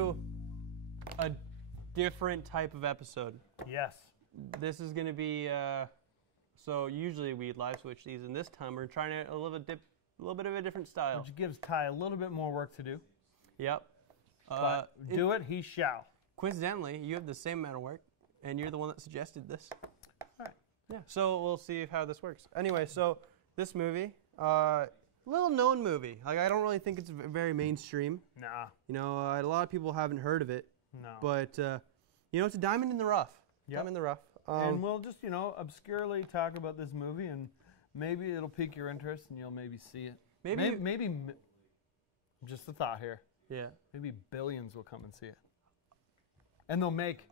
do a different type of episode. Yes. This is going to be, so usually we live switch these, and this time we're trying a little bit of a different style. Which gives Ty a little bit more work to do. Yep. But do it, he shall. Coincidentally, you have the same amount of work, and you're the one that suggested this. All right. Yeah. So we'll see how this works. Anyway, so this movie, little known movie. Like, I don't really think it's very mainstream. Nah. You know, a lot of people haven't heard of it. No. But you know, it's a diamond in the rough. Yep. Diamond in the rough. And we'll just, you know, obscurely talk about this movie, and maybe it'll pique your interest, and you'll maybe see it. Maybe just a thought here. Yeah. Maybe billions will come and see it. And they'll make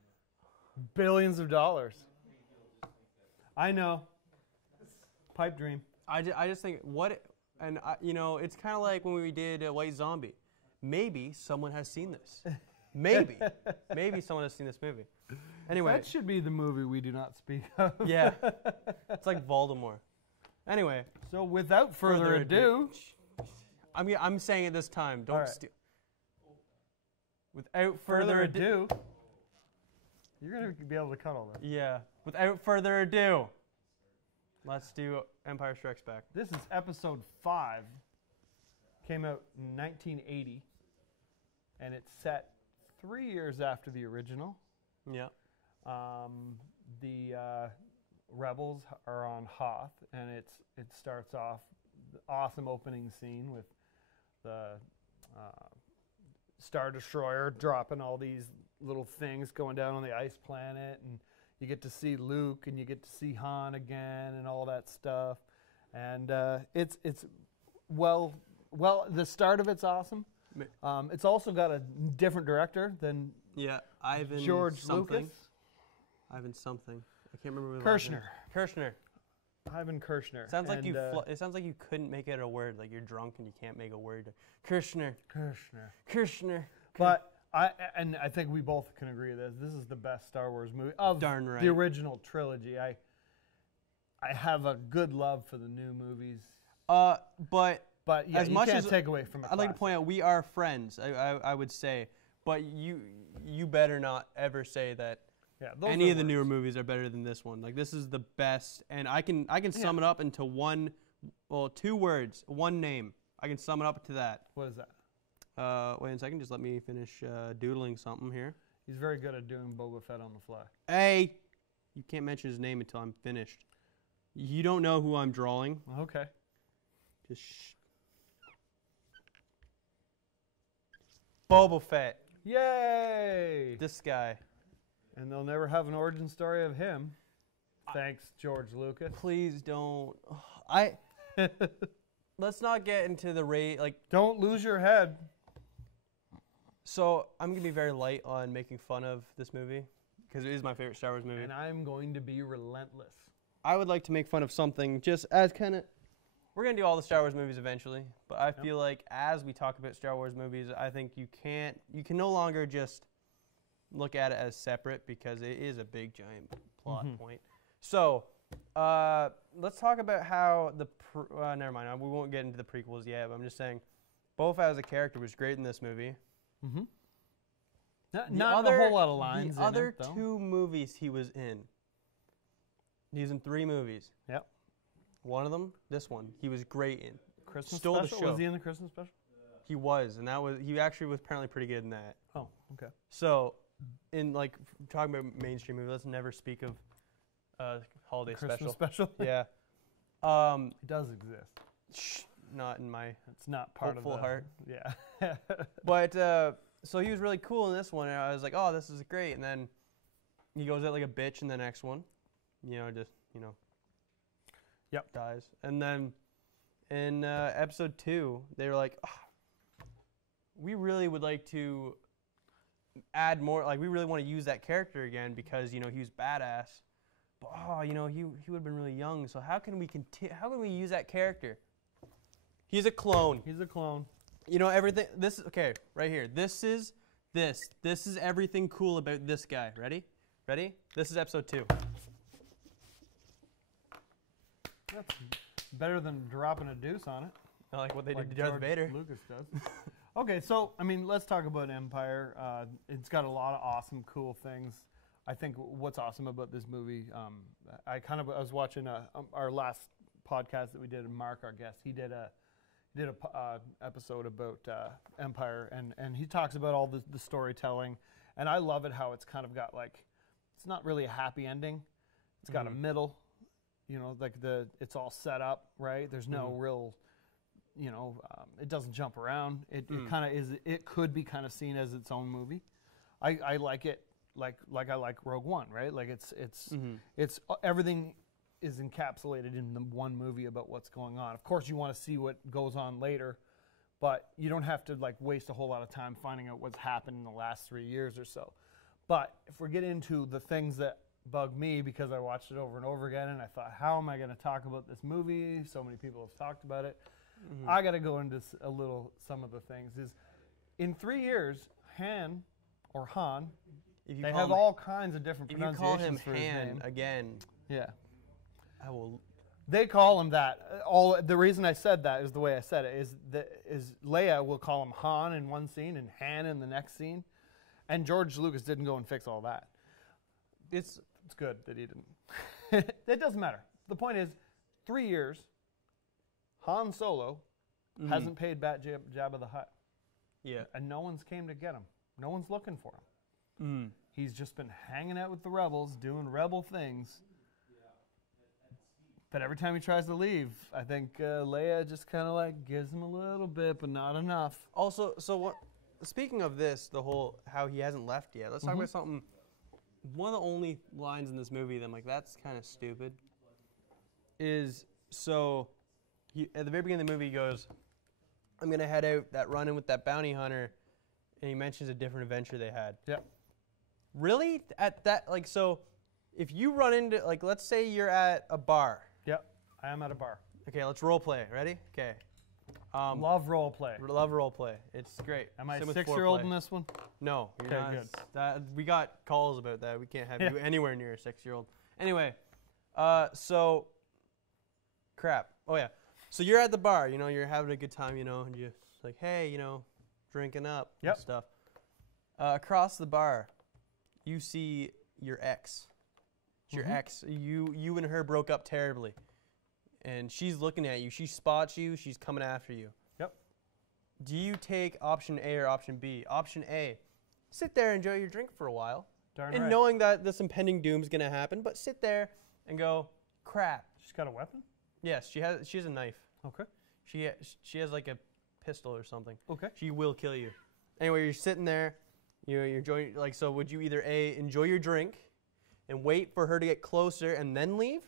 billions of dollars. I know. Pipe dream. I just think you know, it's kind of like when we did White Zombie. Maybe someone has seen this. Maybe someone has seen this movie. Anyway, that should be the movie we do not speak of. Yeah, it's like Voldemort. Anyway, so without further ado, I'm saying it this time. Don't steal. Without further ado, you're gonna be able to cut all that. Yeah. Without further ado, let's do Empire Strikes Back. This is episode 5. Came out in 1980, and it's set 3 years after the original. Yeah. The rebels are on Hoth, and it starts off the awesome opening scene with the Star Destroyer dropping all these little things going down on the ice planet, and you get to see Luke, and you get to see Han again, and all that stuff. And it's the start of it's awesome. It's also got a different director than Ivan George something. Lucas. Ivan something. I can't remember. Kirshner. Ivan Kirshner. Sounds like it sounds like you couldn't make it a word. Like you're drunk and you can't make a word. Kirshner. But I think we both can agree this. This is the best Star Wars movie of the original trilogy. I have a good love for the new movies. But yeah, as much as take away from it. I'd like to point out we are friends. I would say, but you better not ever say that. Yeah, any of the newer movies are better than this one. Like this is the best, and I can sum it up into two words, one name. I can sum it up to that. What is that? Wait a second, just let me finish doodling something here. He's very good at doing Boba Fett on the fly. Hey, you can't mention his name until I'm finished. You don't know who I'm drawing. Okay. Just Boba Fett. Yay! This guy. And they'll never have an origin story of him. Thanks, George Lucas. Please don't. Let's not get into the rate. Like, don't lose your head. So I'm gonna be very light on making fun of this movie because it is my favorite Star Wars movie. And I'm going to be relentless. I would like to make fun of something just as kind of. We're gonna do all the Star Wars movies eventually, but I feel like as we talk about Star Wars movies, I think you can no longer just look at it as separate because it is a big giant plot point. So let's talk about how never mind, we won't get into the prequels yet, but I'm just saying Boba Fett as a character was great in this movie. Not a whole lot of lines. The other two movies he was in. He's in 3 movies. Yep. One of them, this one, he was great in. Christmas Stole special? the show. Was he in the Christmas special? He was, and he actually was apparently pretty good in that. Oh, okay. So, in like talking about mainstream movies, let's never speak of holiday Christmas special. Yeah. It does exist. Not in my. It's not part hopeful of the heart. Yeah. But so he was really cool in this one, and I was like, oh, this is great. And then he goes out like a bitch in the next one. Yep. Dies. And then in episode 2, they were like, oh, we really would like to add more. Like, we really want to use that character again because he was badass. But he would have been really young. So how can we use that character? He's a clone. He's a clone. Everything. This is okay. Right here. This is everything cool about this guy. Ready? This is episode 2. That's better than dropping a deuce on it. I like what they did to Darth Vader. Lucas does. Okay, so I mean, let's talk about Empire. It's got a lot of awesome, cool things. I think what's awesome about this movie, I was watching our last podcast that we did, and Mark, our guest, he did a episode about Empire, and he talks about all the storytelling, and I love it how it's kind of got like, it's not really a happy ending. It's got a middle, you know, like it's all set up, right? There's no real, you know, it doesn't jump around. It kind of is. It could be kind of seen as its own movie. I like it like I like Rogue One, right? Like it's everything is encapsulated in the one movie about what's going on. Of course, you want to see what goes on later, but you don't have to like waste a whole lot of time finding out what's happened in the last 3 years or so. But if we get into the things that bug me, because I watched it over and over again, and I thought, how am I going to talk about this movie? So many people have talked about it. I got to go into some of the things. Is in 3 years, Han, they have all kinds of different pronunciations for his name. If you call him Han again, yeah, I will. They call him that. The reason I said that is the way I said it is Leia will call him Han in one scene and Han in the next scene, and George Lucas didn't go and fix all that. It's good that he didn't. It doesn't matter. The point is, 3 years, Han Solo hasn't paid back Jabba the Hutt. Yeah. And no one's came to get him. No one's looking for him. He's just been hanging out with the rebels, doing rebel things. But every time he tries to leave, I think Leia just kind of like gives him a little bit, but not enough. Also, speaking of this, the whole how he hasn't left yet, let's talk about something. One of the only lines in this movie that I'm like, that's kind of stupid, is at the very beginning of the movie, he goes, I'm going to head out that run-in with that bounty hunter, and he mentions a different adventure they had. Yep. Really? At that, like, so if you run into, like, let's say you're at a bar. Yep, I am at a bar. Okay, let's role play. Ready? Okay. Love role play. Love role play. It's great. Am I a 6-year-old in this one? No, you're okay, not. Good. We got calls about that. We can't have you anywhere near a 6-year-old. Anyway, crap. Oh yeah. So you're at the bar. You know, you're having a good time. You know, and you're like, hey, you know, drinking up and stuff. Across the bar, you see your ex. It's your ex. You and her broke up terribly. And she's looking at you. She spots you. She's coming after you. Yep. Do you take option A or option B? Option A, sit there and enjoy your drink for a while. Darn and right. knowing that this impending doom is going to happen, but sit there and go, crap. She's got a weapon? Yes, she has a knife. Okay. She has like a pistol or something. Okay. She will kill you. Anyway, you're sitting there. You're enjoying, like, so would you either A, enjoy your drink and wait for her to get closer and then leave?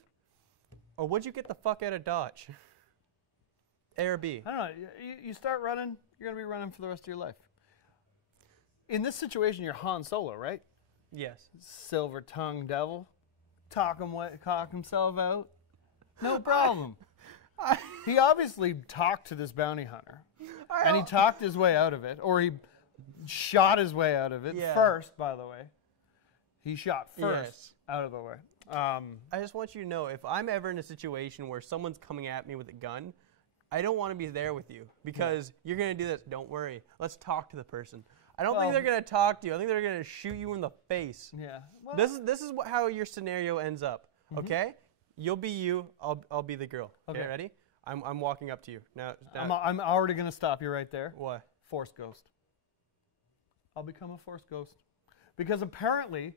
Or would you get the fuck out of Dodge? A or B? I don't know. You start running, you're going to be running for the rest of your life. In this situation, you're Han Solo, right? Yes. Silver-tongued devil. Cock himself out. No problem. He obviously talked to this bounty hunter. And he talked his way out of it. Or he shot his way out of it first, by the way. He shot first out of the way. I just want you to know, if I'm ever in a situation where someone's coming at me with a gun, I don't want to be there with you because you're going to do this. Don't worry. Let's talk to the person. I don't think they're going to talk to you. I think they're going to shoot you in the face. Yeah. Well, this is how your scenario ends up. Okay? You'll be you. I'll be the girl. Okay, ready? I'm walking up to you. Now I'm already going to stop you right there. What? Force ghost. I'll become a force ghost. Because apparently,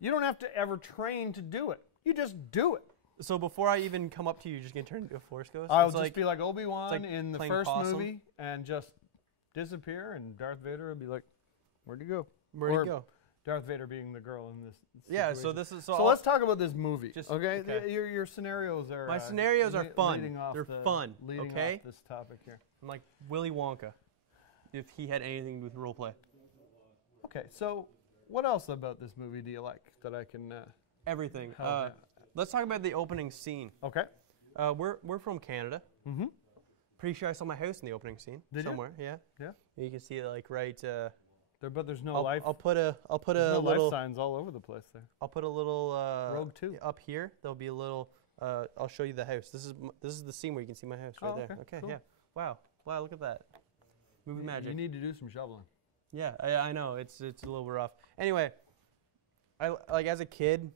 you don't have to ever train to do it. You just do it. So before I even come up to you, you're just going to turn into a force ghost? I'll just be like Obi-Wan like in the first movie and just disappear, and Darth Vader will be like, where'd you go? Where'd you go? Darth Vader being the girl in this situation. Yeah, so this is... So let's talk about this movie, okay? Your scenarios are... My scenarios are fun. They're fun, leading okay? off this topic here. I'm like Willy Wonka, if he had anything to do with role play. Okay, so what else about this movie do you like that I can... Everything. Let's talk about the opening scene. Okay. We're from Canada. Mm-hmm. Pretty sure I saw my house in the opening scene. Somewhere. Yeah. Yeah. You can see it like right... but there's no life. I'll put a no little life signs all over the place there. I'll put a little Rogue 2 up here. There'll be a little. I'll show you the house. This is the scene where you can see my house right there. Okay. Cool. Yeah. Wow. Look at that. Movie magic. You need to do some shoveling. Yeah, I know. It's a little rough. Anyway, I like as a kid,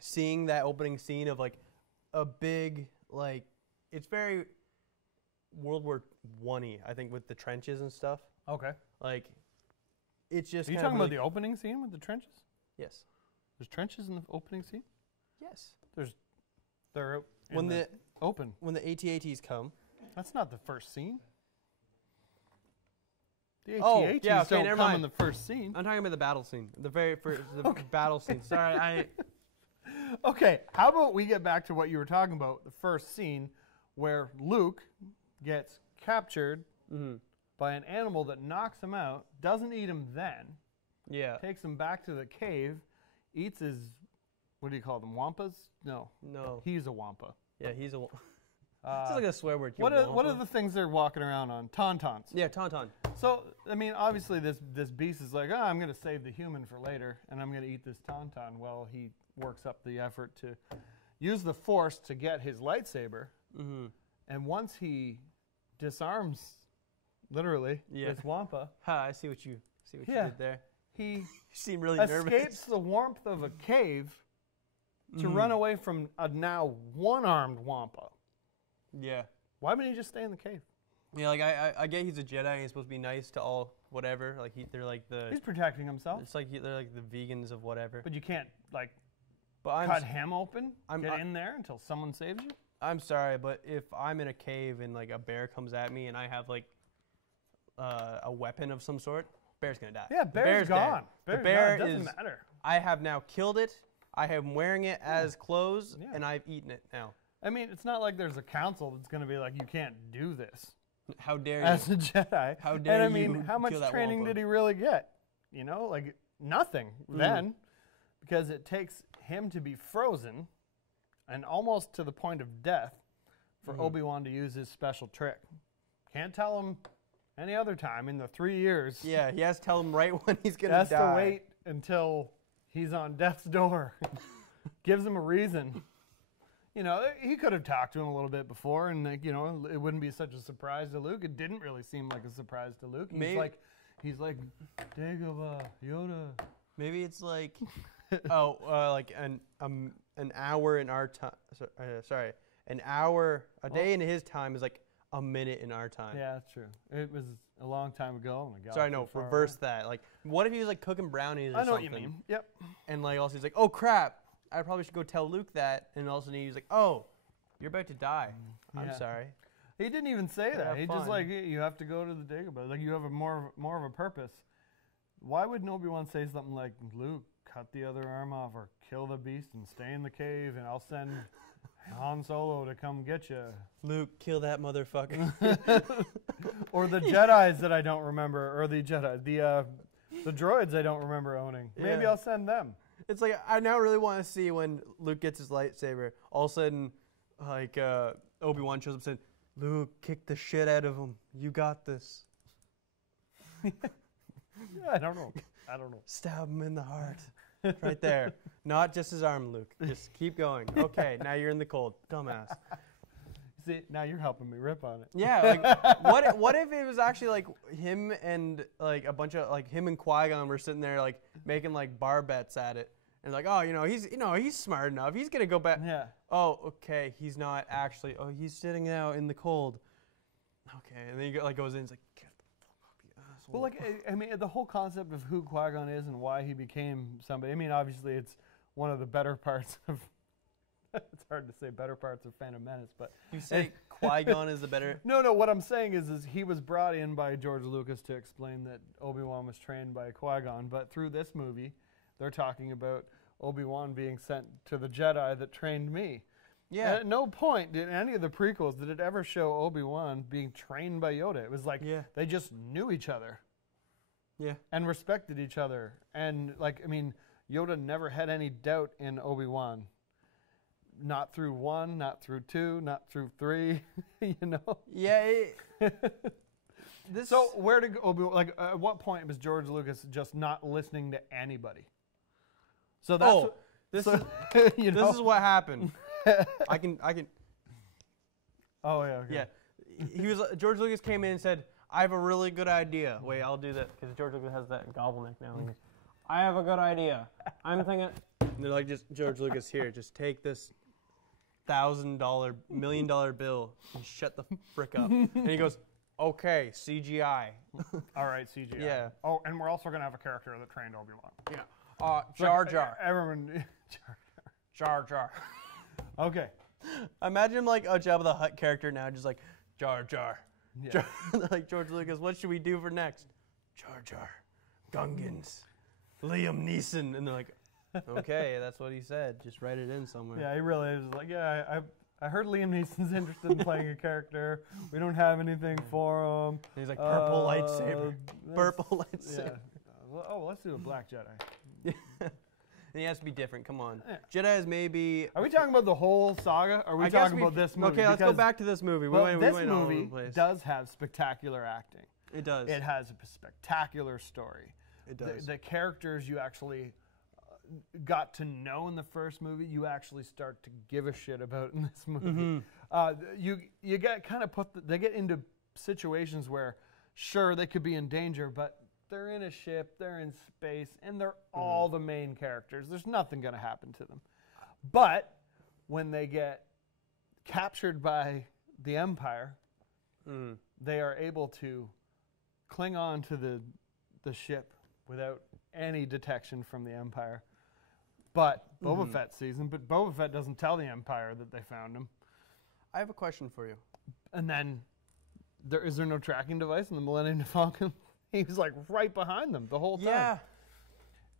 seeing that opening scene of like a big like it's very World War I-y, I think, with the trenches and stuff. Okay. Like, it's just. Are you talking about the opening scene with the trenches? Yes. There's trenches in the opening scene? Yes. They're open. When the AT-ATs come. That's not the first scene. The AT-ATs don't come in the first scene. I'm talking about the battle scene. The very first battle scene. Sorry, Okay, how about we get back to what you were talking about, the first scene where Luke gets captured by an animal that knocks him out, doesn't eat him then, takes him back to the cave, eats his, what do you call them, wampas? No. He's a wampa. Yeah, he's a wampa. It's like a swear word. What are the things they're walking around on? Tauntauns. Yeah, tauntaun. So, I mean, obviously this beast is like, I'm going to save the human for later, and I'm going to eat this tauntaun. Well, he works up the effort to use the Force to get his lightsaber, and once he disarms, literally, this wampa. I see what you did there. He seemed really escapes the warmth of a cave to run away from a now one-armed wampa. Yeah. Why wouldn't he just stay in the cave? Yeah, like I get he's a Jedi and he's supposed to be nice to all whatever. Like they're like he's protecting himself. It's like they're like the vegans of whatever. But you can't like cut him open, get in there until someone saves you. I'm sorry, but if I'm in a cave and like a bear comes at me and I have like a weapon of some sort, bear's gonna die. Yeah, bear's gone. The bear doesn't matter. I have now killed it. I am wearing it as clothes, and I've eaten it now. I mean, it's not like there's a council that's going to be like, you can't do this. How dare you? As a Jedi. How dare you? And I mean, how much training did he really get? You know, like nothing then, because it takes him to be frozen and almost to the point of death for Obi-Wan to use his special trick. Can't tell him any other time in the 3 years. Yeah, he has to tell him right when he's going to die. He has to wait until he's on death's door. Gives him a reason. You know, he could have talked to him a little bit before, and like, you know, it wouldn't be such a surprise to Luke. It didn't really seem like a surprise to Luke. He's like, Dagobah, Yoda. Maybe it's like, like an hour in our time. Sorry, an hour, a day in his time is like a minute in our time. Yeah, that's true. It was a long time ago. And sorry, no, reverse that. Like, what if he was like cooking brownies or something? I know what you mean. Yep. And like also he's like, oh crap. I probably should go tell Luke that, and all of a sudden he's like, "Oh, you're about to die. I'm sorry." He didn't even say that. He just like, you have to go to the Dagobah. Like you have more of a purpose. Why would Obi-Wan say something like, "Luke, cut the other arm off, or kill the beast and stay in the cave, and I'll send Han Solo to come get you"? Luke, kill that motherfucker. Or the Jedis that I don't remember, or the droids I don't remember owning. Maybe I'll send them. It's like, I now really want to see when Luke gets his lightsaber. All of a sudden, like, Obi-Wan shows up and said, Luke, kick the shit out of him. You got this. I don't know. Stab him in the heart. Right there. Not just his arm, Luke. Just keep going. Okay, now you're in the cold. Dumbass. See, now you're helping me rip on it. Yeah, like, what if it was actually like him and like a bunch of like him and Qui-Gon were sitting there like making like bar bets at it, and like, oh, he's smart enough. He's gonna go back. Yeah. Oh, okay. He's not actually. Oh, he's sitting out in the cold. Okay, and then he goes in. He's like, get the fuck up, you asshole. Well, like I mean, the whole concept of who Qui-Gon is and why he became somebody. I mean, obviously, it's one of the better parts of. It's hard to say better parts of Phantom Menace, but you say Qui-Gon is the better. No. What I'm saying is he was brought in by George Lucas to explain that Obi-Wan was trained by Qui-Gon, but through this movie, they're talking about Obi-Wan being sent to the Jedi that trained me. Yeah. And at no point in any of the prequels did it ever show Obi-Wan being trained by Yoda. It was like they just knew each other. Yeah. And respected each other, and like I mean, Yoda never had any doubt in Obi-Wan. Not through 1, not through 2, not through 3, you know? Yeah. So where did Obi-Wan, like at what point was George Lucas just not listening to anybody? So that's this is what happened. I can. Oh yeah. Okay. Yeah. George Lucas came in and said, I have a really good idea. Wait, I'll do that because George Lucas has that gobbleneck now. He goes, I have a good idea. I'm thinking. And they're like, just George Lucas, here, just take this $1,000, $1 million bill and shut the frick up. And he goes, okay, CGI. All right, CGI. Yeah. Oh, and we're also gonna have a character that trained Obi-Wan. Yeah. Jar Jar. Everyone. Jar Jar. Okay. Imagine like a Jabba the Hutt character now, just like Jar Jar. Yeah. Like George Lucas, what should we do for next? Jar Jar, Gungans, Liam Neeson, and they're like, okay, that's what he said. Just write it in somewhere. Yeah, he really is like, yeah, I heard Liam Neeson's interested in playing a character. We don't have anything for him. And he's like, purple lightsaber. Purple lightsaber. Yeah. Oh, let's do a black Jedi. And he has to be different. Come on. Yeah. Jedi is maybe. Are we talking about the whole saga? Or are we talking about this movie? Okay, let's go back to this movie. This movie does have spectacular acting. It does. It has a spectacular story. It does. The characters you actually got to know in the first movie, you actually start to give a shit about in this movie. You get kind of they get into situations where, sure, they could be in danger, but they're in a ship, they're in space, and they're all the main characters. There's nothing going to happen to them. But when they get captured by the Empire, they are able to cling on to the ship without any detection from the Empire. But Boba Fett sees him, but Boba Fett doesn't tell the Empire that they found him. I have a question for you. And then, is there no tracking device in the Millennium Falcon? He was like right behind them the whole time. Yeah.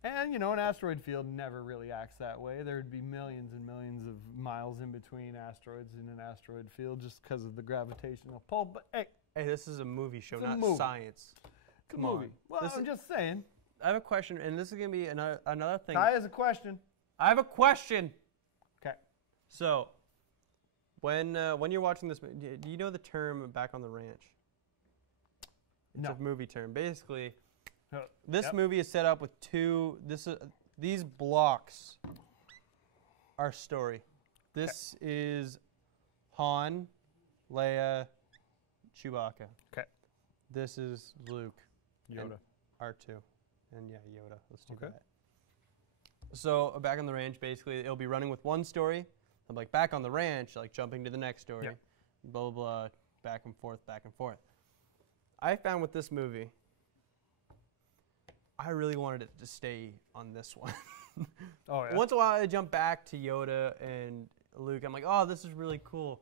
And, you know, an asteroid field never really acts that way. There would be millions and millions of miles in between asteroids in an asteroid field just because of the gravitational pull. But, hey, this is a movie show, not science. Come on. Well, I'm just saying. I have a question, and this is going to be another thing. Ty has a question. I have a question. Okay. So, when you're watching this, do you know the term "back on the ranch"? It's a movie term. Basically, this movie is set up with these blocks are story. This is Han, Leia, Chewbacca. Okay. This is Luke. Yoda. R2. And yeah, Yoda. Let's do that. So back on the ranch, basically, it'll be running with one story. I'm like back on the ranch, like jumping to the next story. Yep. Blah, blah, blah, back and forth, back and forth. I found with this movie, I really wanted it to stay on this one. Oh, yeah. Once in a while, I jump back to Yoda and Luke. I'm like, oh, this is really cool.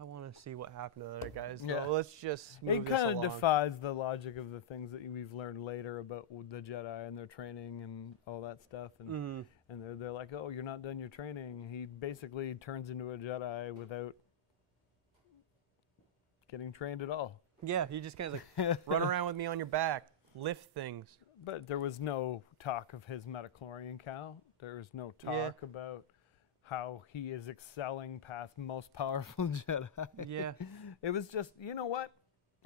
I want to see what happened to the other guys. So let's just move this along. It kind of defies the logic of the things that we've learned later about the Jedi and their training and all that stuff. And they're like, oh, you're not done your training. He basically turns into a Jedi without getting trained at all. Yeah, he just kind of like run around with me on your back, lift things. But there was no talk of his midichlorian count. There was no talk about how he is excelling past most powerful Jedi. Yeah. It was just, you know what?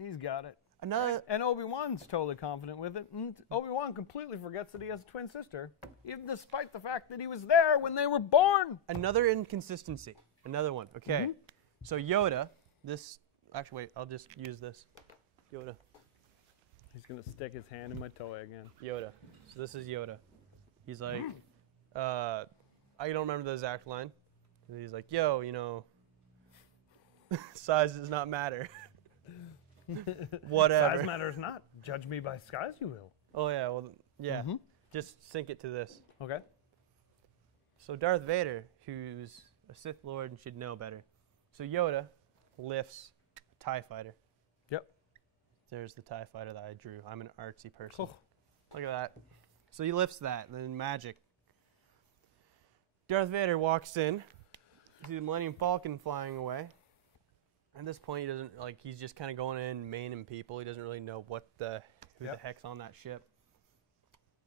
He's got it. And Obi-Wan's totally confident with it. And Obi-Wan completely forgets that he has a twin sister, even despite the fact that he was there when they were born. Another inconsistency. Another one. Okay. So Yoda, actually, wait, I'll just use this. Yoda. He's going to stick his hand in my toy again. Yoda. So this is Yoda. He's like, I don't remember the exact line. He's like, yo, you know, size does not matter. Whatever. Size matters not. Judge me by skies you will. Oh, yeah. Well, yeah. Just sync it to this. Okay. So Darth Vader, who's a Sith Lord and should know better. So Yoda lifts a TIE fighter. Yep. There's the TIE fighter that I drew. I'm an artsy person. Cool. Look at that. So he lifts that, then magic. Darth Vader walks in. You see the Millennium Falcon flying away. At this point, he doesn't he's just kind of going in, maining people. He doesn't really know who the heck's on that ship.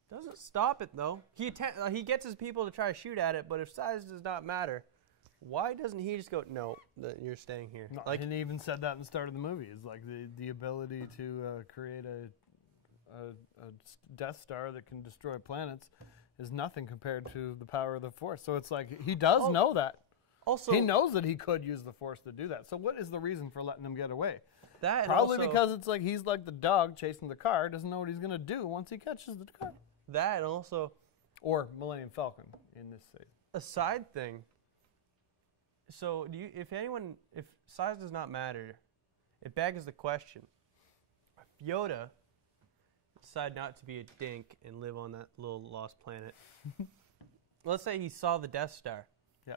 Doesn't stop it though. He gets his people to try to shoot at it, but if size does not matter, why doesn't he just go, no, you're staying here? No, and he even said that in the start of the movie. It's like the ability to create a Death Star that can destroy planets is nothing compared to the power of the Force. So it's like he does know that. Also, he knows that he could use the Force to do that. So what is the reason for letting them get away? That Probably also, because it's like he's like the dog chasing the car, doesn't know what he's gonna do once he catches the car. that and also Or Millennium Falcon in this case. a side thing. So if size does not matter, it begs the question: if Yoda decided not to be a dink and live on that little lost planet, let's say he saw the Death Star. Yeah.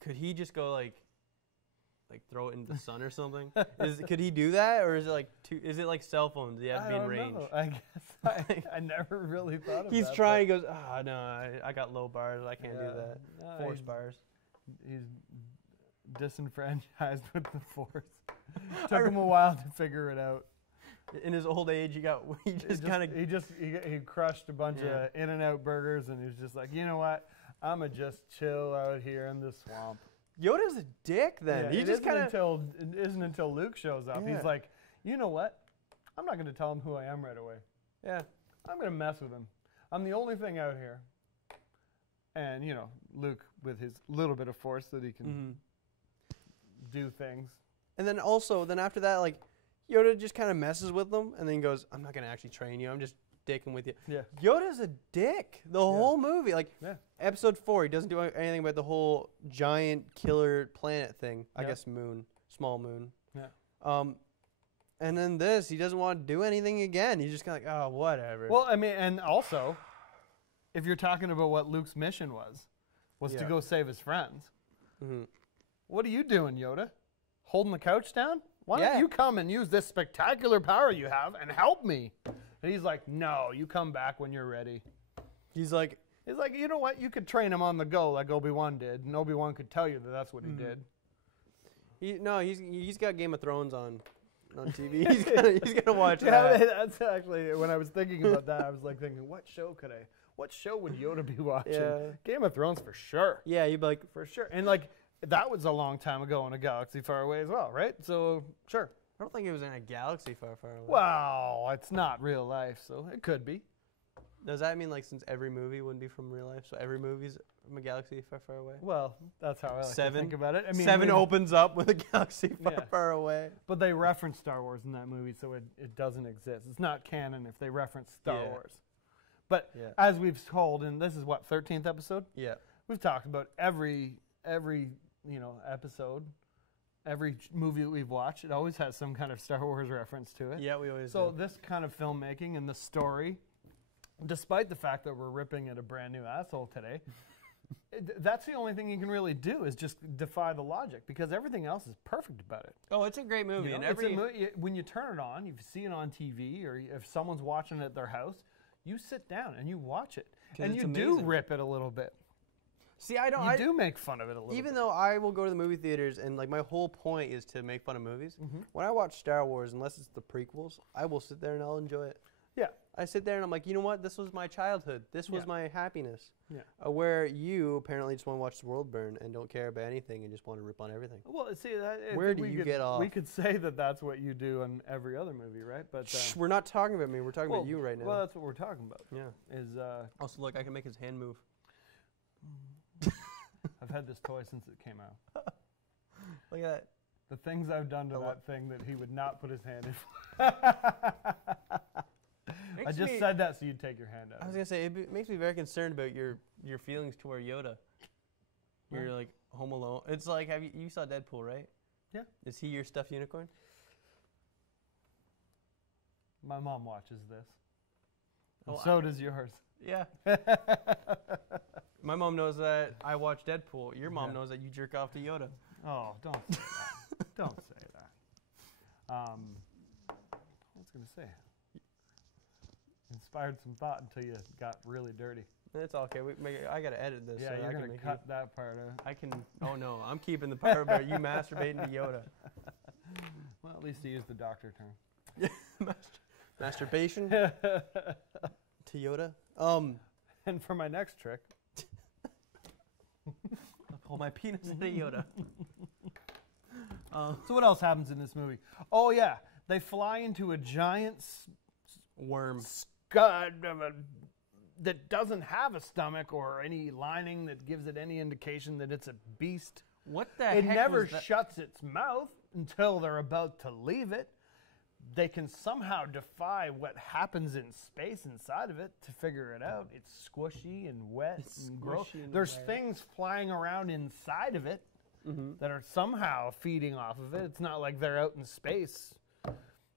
Could he just go like throw it into the sun or something? Could he do that, or is it like cell phones? You have to be in range. Know. I guess I never really thought of that. He's trying. He goes, no, I got low bars. I can't do that. No, Force bars. He's disenfranchised with the Force. Took him a while to figure it out. In his old age, he crushed a bunch of In-N-Out burgers, and he was just like, you know what? I'ma just chill out here in the swamp. Yoda's a dick. Then Yeah, he just kind of. It isn't until Luke shows up. Yeah. He's like, you know what? I'm not gonna tell him who I am right away. Yeah. I'm gonna mess with him. I'm the only thing out here. And Luke with his little bit of Force that he can do things. And then after that, like, Yoda just kind of messes with them, and then goes, I'm not going to actually train you. I'm just dicking with you. Yeah. Yoda's a dick the whole movie. Like, episode 4, he doesn't do anything about the whole giant killer planet thing. I guess small moon. Yeah. And then this, he doesn't want to do anything again. He's just kind of like, oh, whatever. Well, I mean, and also, if you're talking about what Luke's mission was to go save his friends. Mm-hmm. What are you doing, Yoda? Holding the couch down? Why don't you come and use this spectacular power you have and help me? And he's like, no, you come back when you're ready. He's like, you know what? You could train him on the go like Obi-Wan did, and Obi-Wan could tell you that that's what he did. He's got Game of Thrones on TV. he's gonna watch that. Yeah, that's actually, when I was thinking about that, I was like thinking, what show would Yoda be watching? Yeah. Game of Thrones for sure. Yeah, you'd be like, for sure. And like, that was a long time ago in a galaxy far away as well, right? So, sure. I don't think it was in a galaxy far, far away. Well, it's not real life, so it could be. Does that mean, like, since every movie wouldn't be from real life, so every movie's from a galaxy far, far away? Well, that's how I like to think about it. I mean, 7 opens up with a galaxy far, far away. But they reference Star Wars in that movie, so it doesn't exist. It's not canon if they reference Star Wars. But as we've told, and this is what, 13th episode? Yeah. We've talked about every episode, every movie that we've watched, it always has some kind of Star Wars reference to it. Yeah, we always do. So this kind of filmmaking and the story, despite the fact that we're ripping at a brand new asshole today, that's the only thing you can really do is just defy the logic, because everything else is perfect about it. Oh, it's a great movie. And when you turn it on, you see it on TV, or if someone's watching it at their house, you sit down and you watch it. And you do rip it a little bit. See, I do make fun of it a little bit. Even though I will go to the movie theaters and, like, my whole point is to make fun of movies, when I watch Star Wars, unless it's the prequels, I will sit there and I'll enjoy it. Yeah. I sit there and I'm like, you know what? This was my childhood. This was my happiness. Yeah. Where you apparently just want to watch the world burn and don't care about anything and just want to rip on everything. Well, see, where do you get off? We could say that that's what you do in every other movie, right? But we're not talking about me. We're talking about you right now. Well, that's what we're talking about. Yeah. Also, look, I can make his hand move. I've had this toy since it came out. Look at that. The things I've done to that thing that he would not put his hand in. I just said that so you'd take your hand out. I was going to say, it makes me very concerned about your feelings toward Yoda. You're like home alone. It's like, you saw Deadpool, right? Yeah. Is he your stuffed unicorn? My mom watches this. Oh, so does yours. Yeah. My mom knows that I watch Deadpool. Your mom knows that you jerk off to Yoda. Oh, don't say that. Don't say that. What was I going to say? Inspired some thought until you got really dirty. It's okay. I got to edit this. Yeah, so you're going to cut that part out. I can. Oh, no. I'm keeping the part about you masturbating to Yoda. Well, at least you used the doctor term. Masturbation to Yoda. And for my next trick, I'll call my penis to Yoda. So what else happens in this movie? Oh, yeah. They fly into a giant worm scud that doesn't have a stomach or any lining that gives it any indication that it's a beast. What the heck? It never shuts its mouth until they're about to leave it. they can somehow defy what happens in space inside of it to figure it out. It's squishy and wet and gross. There's things flying around inside of it that are somehow feeding off of it. It's not like they're out in space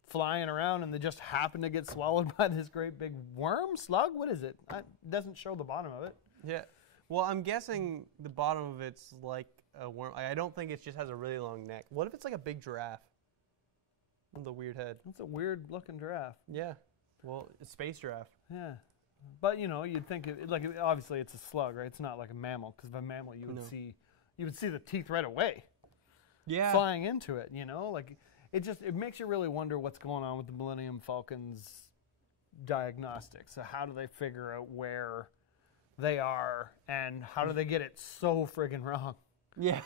flying around and they just happen to get swallowed by this great big worm, slug. What is it? It doesn't show the bottom of it. Yeah. Well, I'm guessing the bottom of it's like a worm. I don't think it just has a really long neck. What if it's like a big giraffe with a weird head? That's a weird looking giraffe. Yeah. Well, it's a space giraffe. Yeah. But you know, you'd think like obviously it's a slug, right? It's not like a mammal, because if a mammal you would see the teeth right away. Yeah. Flying into it, you know, like it makes you really wonder what's going on with the Millennium Falcon's diagnostics. So how do they figure out where they are, and how do they get it so friggin' wrong? Yeah.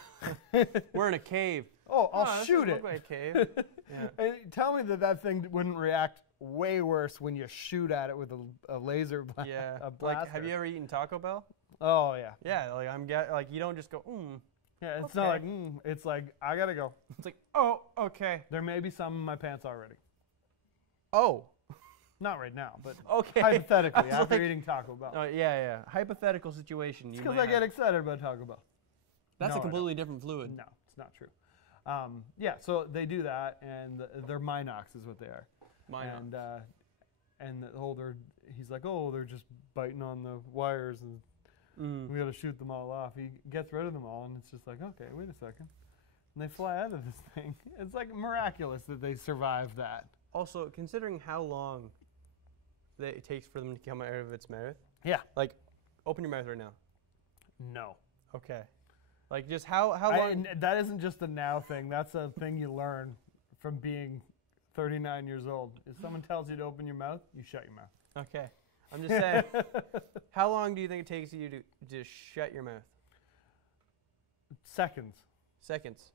We're in a cave. Oh, I'll shoot it. Look like a cave. Yeah. And tell me that thing wouldn't react way worse when you shoot at it with a laser blast. Yeah. A blaster. Like, have you ever eaten Taco Bell? Oh yeah. Yeah. Like you don't just go. Yeah. It's not like It's like I gotta go. It's like, oh, okay. There may be some in my pants already. Oh. Not right now, but okay. Hypothetically, after eating Taco Bell. Oh yeah. Hypothetical situation. It's because I get excited about Taco Bell. That's a completely different fluid. No, it's not true. Yeah, so they do that, and they're Minox is what they are. Minox. And the holder, he's like, oh, they're just biting on the wires, and we got to shoot them all off. He gets rid of them all, and it's just like, okay, wait a second. And they fly out of this thing. It's like miraculous that they survived that. Also, considering how long it takes for them to come out of its mouth. Yeah. Like, open your mouth right now. No. Okay. Like, just how long? That isn't just a now thing. That's a thing you learn from being 39 years old. If someone tells you to open your mouth, you shut your mouth. Okay. I'm just saying, how long do you think it takes you to just shut your mouth? Seconds. Seconds.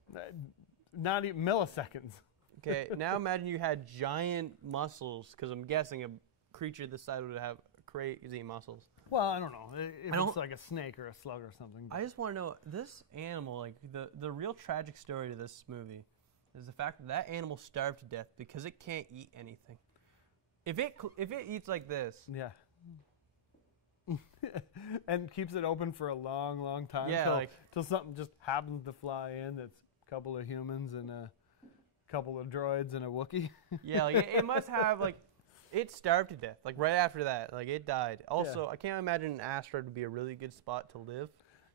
Not even milliseconds. Okay. Now imagine you had giant muscles, because I'm guessing a creature this size would have crazy muscles. Well, I don't know. If it's like a snake or a slug or something. I just want to know, this animal, like the real tragic story to this movie is the fact that animal starved to death because it can't eat anything. If it eats like this. Yeah. And keeps it open for a long, long time. Yeah, till something just happens to fly in that's a couple of humans and a couple of droids and a Wookiee. Yeah, like it must have like. It starved to death, like right after that. Like it died. Also, I can't imagine an asteroid would be a really good spot to live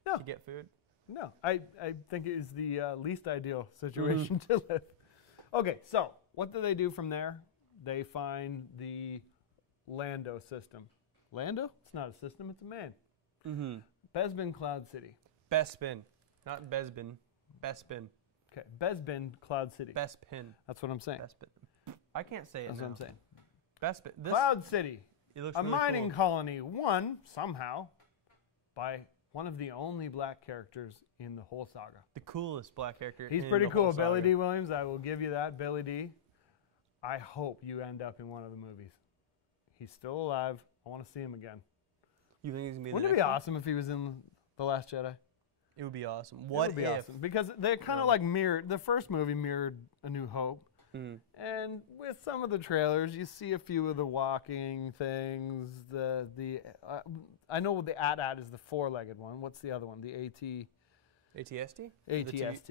to get food. No, I think it is the least ideal situation to live. Okay, so what do they do from there? They find the Lando system. Lando? It's not a system, it's a man. Bespin Cloud City. Bespin, not Bespin. Bespin. Okay, Bespin Cloud City. Bespin. That's what I'm saying. Bespin. I can't say it. That's what I'm saying. Cloud City, it looks a really mining cool. colony won, somehow, by one of the only black characters in the whole saga. The coolest black character. He's pretty cool. Billy D. Williams, I will give you that. Billy D. I hope you end up in one of the movies. He's still alive. I want to see him again. You think he's going to be Wouldn't it be awesome if he was in The Last Jedi? It would be awesome. It would be awesome. Because they kind of like mirrored, the first movie mirrored A New Hope. And with some of the trailers, you see a few of the walking things. I know the AT-AT is the four-legged one. What's the other one? The ATST? ATST,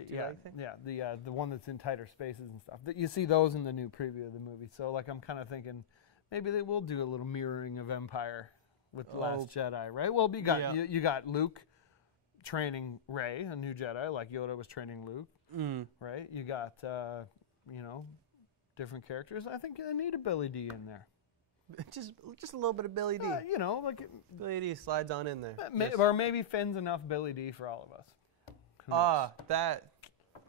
yeah. The one that's in tighter spaces and stuff. You see those in the new preview of the movie. So like I'm kind of thinking maybe they will do a little mirroring of Empire with The Last Jedi, right? Well, you got Luke training Rey, a new Jedi, like Yoda was training Luke, right? You got different characters. I think they need a Billy D in there. Just a little bit of Billy D. Billy D slides on in there. Or maybe Finn's enough Billy D for all of us. That.